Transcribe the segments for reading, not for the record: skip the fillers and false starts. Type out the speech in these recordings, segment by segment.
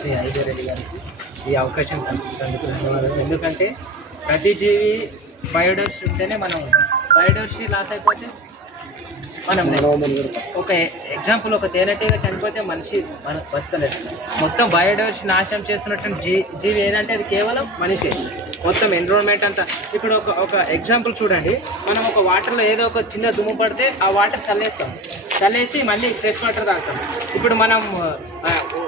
Shri IG Reddy గారికి ఈ అవకాశం కల్పించినందుకు ధన్యవాదాలు. ఎందుకంటే ప్రతి జీవి బయోడైవర్సిటీ ఉంటేనే మనం ఉంటాం. బయోడైవర్సిటీ లాస్ అయిపోతే మనం ఒక ఎగ్జాంపుల్, ఒక తేనెటీగ చనిపోతే మనిషి బతకలేదు. మొత్తం బయోడైవర్సిటీ నాశనం చేస్తున్నటువంటి జీవి ఏదంటే అది కేవలం మనిషి. మొత్తం ఎన్విరాన్మెంట్ అంతా. ఇప్పుడు ఒక ఎగ్జాంపుల్ చూడండి, మనం ఒక వాటర్లో ఏదో ఒక చిన్న దుమ్ము పడితే ఆ వాటర్ చల్లేసి మళ్ళీ ఫ్రెష్ వాటర్ తాగుతాం. ఇప్పుడు మనం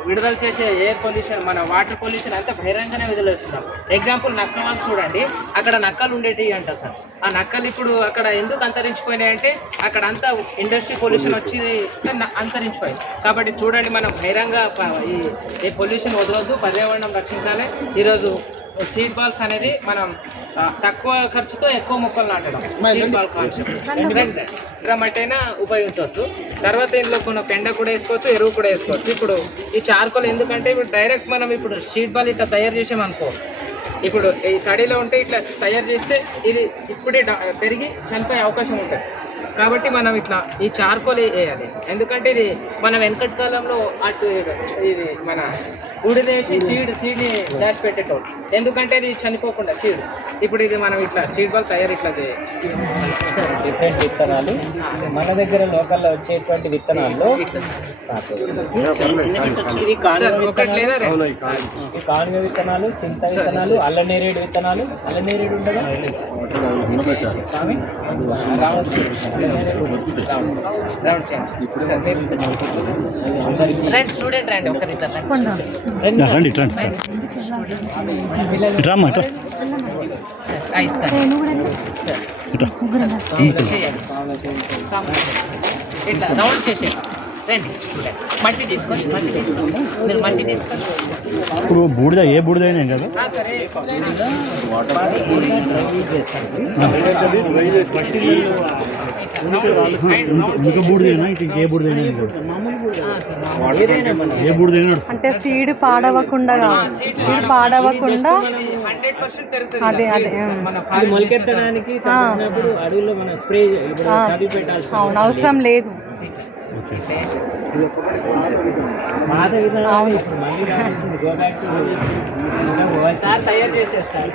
విడుదల చేసే ఎయిర్ పొల్యూషన్, మన వాటర్ పొల్యూషన్ అంతా బహిరంగంగానే వదిలేస్తున్నాం. ఎగ్జాంపుల్ నక్కలు చూడండి, అక్కడ నక్కలు ఉండేటివి అంట సార్. ఆ నక్కలు ఇప్పుడు అక్కడ ఎందుకు అంతరించిపోయినాయి అంటే అక్కడ అంతా ఇండస్ట్రీ పొల్యూషన్ వచ్చి అంతరించిపోయి. కాబట్టి చూడండి, మనం బహిరంగ ఈ పొల్యూషన్ వదలొద్దు, పర్యావరణం రక్షించాలి. ఈరోజు సీడ్ బాల్స్ అనేది మనం తక్కువ ఖర్చుతో ఎక్కువ మొక్కలు నాటడం సీడ్ బాల్ కాన్సెప్ట్. ఎందుకంటే మట్టైనా ఉపయోగించవచ్చు. తర్వాత ఇందులో కొన్ని పెండ కూడా వేసుకోవచ్చు, ఎరువు కూడా వేసుకోవచ్చు. ఇప్పుడు ఈ చార్కోల్ ఎందుకంటే ఇప్పుడు డైరెక్ట్ మనం ఇప్పుడు సీడ్ బాల్ ఇట్లా తయారు చేసామనుకో, ఇప్పుడు ఈ తడిలో ఉంటే ఇట్లా తయారు చేస్తే ఇది ఇప్పుడే పెరిగి చనిపోయే అవకాశం ఉంటుంది. కాబట్టి మనం ఇట్లా ఈ చార్కోల్ వేయాలి. ఎందుకంటే ఇది మనం వెనకటి కాలంలో అటు ఇది మన బూడిదేసి సీడ్ని దాచి పెట్టేటోడు, ఎందుకంటే ఇది చనిపోకుండా సీడ్. ఇప్పుడు ఇది మనం ఇట్లా సీడ్ బాల్ తయారు ఇట్లా చేయాలి. డిఫరెంట్ విత్తనాలు మన దగ్గర లోకల్లో వచ్చేటువంటి విత్తనాల్లో కానుగ విత్తనాలు, చింత విత్తనాలు, అల్లనేరేడు విత్తనాలు. అల్లనేరేడు ఉండగా స్టూడెంట్ రండి, ఒకరిద్దరు ఇట్లా రౌండ్ చేసేది. రండి మట్టి తీసుకోండి, మీరు మట్టి తీసుకోండి. ఇప్పుడు బూడిద ఏ బూడిద అయినా కదా సరే, ఇంకా బూడిదైనా ఏ బూడిదైనా ఏ బూడిదైనా అంటే సీడ్ పాడవకుండా అదే మొలకెత్తడానికి అడవుల్లో మనం స్ప్రే అవును, అవసరం లేదు. సార్ తయారు చేసేస్తారు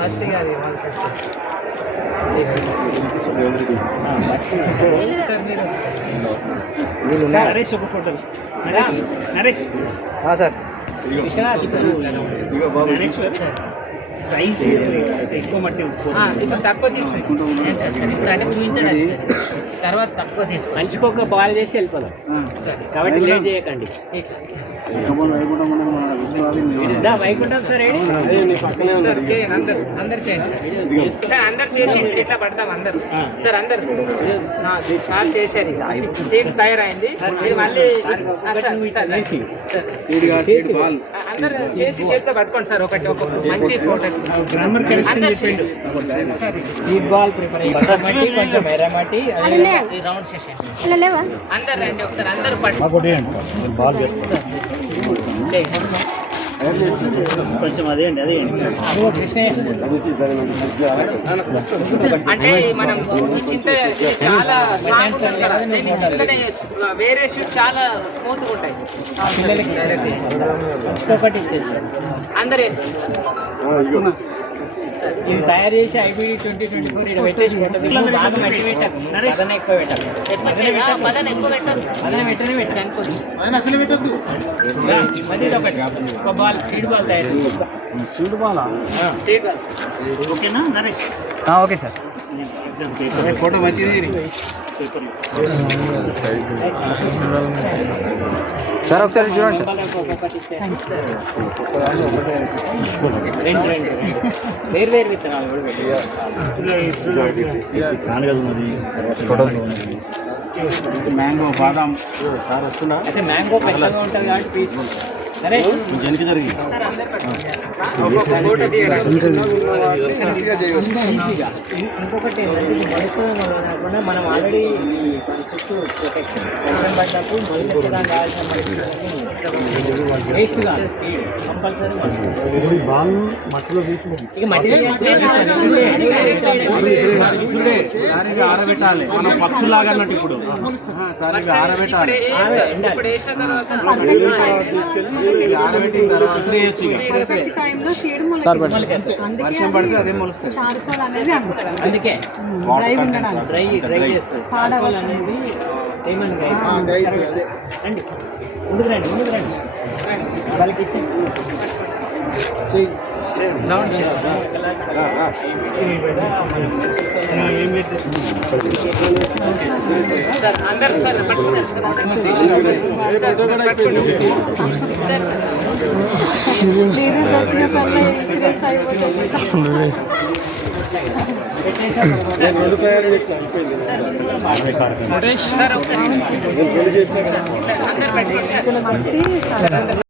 ఫస్ట్ నరేష్ ఒక ఫోటో. నరేష్ సార్ సైజ్ ఎక్కువ మట్టి ఇప్పుడు తక్కువ తీసుకుంటే చూపించండి, తర్వాత తక్కువ తీసుకుంటాం. మంచిగా ఒక బాల్ చేసి వెళ్ళిపోదాం. కాబట్టి లేట్ చేయకండి. వైకుంఠం సార్ అందరు చేయండి సార్, అందరు చేసి ఇట్లా పడతాం అందరు సార్. అందరు సార్ చేసేది సీడ్ తయారైంది, ఇది మళ్ళీ అందరు చేసి చేస్తే పట్టుకోండి సార్. ఒకటి ఒక మంచి సీడ్ బాల్ ప్రిపరేషన్, కొంచెం ఎర్రమట్టి రౌండ్ చేసేయండి. అందరు రండి ఒకసారి, అందరు కొంచెం అదే అండి అదే అంటే మనం చింత చాలా స్ట్రాంగ్ ఉంటుంది కదా, వేరే షూట్ చాలా స్మూత్గా ఉంటాయి. ఒకటి ఇచ్చేసి అందరు వేసి ఇది తయారు చేసి IBD 2024 ఇక్కడ పెట్టేసి బాగా మట్టి పెట్టారు. అదనే ఎక్కువ పెట్టాలి, అసలు పెట్టద్దు. మళ్ళీ ఒకటి ఒక బాల్ సీడ్ బాల్ తయారు. సీడ్ బాలా? సీడ్ బాల్ ఓకేనా నరేష్? Okay sir. ఫోటో మంచిది సార్, ఒకసారి చూడండి వేరు వేరు విత్తనాలు మ్యాంగో, బాదాం సార్ వస్తున్నా. అయితే మ్యాంగో పెద్దగా ఉంటుంది కాబట్టి పీస్ సరే జనికి జరిగి ఇంకొకటి కాకుండా మనం ఆల్రెడీ చుట్టూ ప్రొటెక్షన్ పడ్డప్పుడు మొదలెట్టడానికి కావాల్సిన వేస్ట్ కాదు కంపల్సరీ బాల్ మట్టిలో ఇక మట్టిలో ఆరబెట్టాలి. మనం పక్షులాగా అన్నట్టు ఇప్పుడు సార్ ఆరబెట్టాలి. ఆరబెట్టిన తర్వాత అసలు వేయచ్చు ఇక. వరకటి టైంలో సీడ్ మొలకెత్తుతుంది. అందుకే వర్షం పడితే అదే మొలుస్తుంది. చార్కోల్ అనేది అంటారు. అందుకే డ్రై ఉండడానికి. డ్రై చేస్తుంది పాడవకుండా. అనేది ఏమని రండి ముందుకు రండి వాళ్ళకి ఇచ్చి రౌండ్ చేసి సార్ అందరు సార్ పట్టుకున్నారు నీరు దొరికిన కల్లా ఇంక్రీస్ అయిపోతుంది. సార్ ఒకసారి అందరు పెట్టుకోండి సార్. అంటే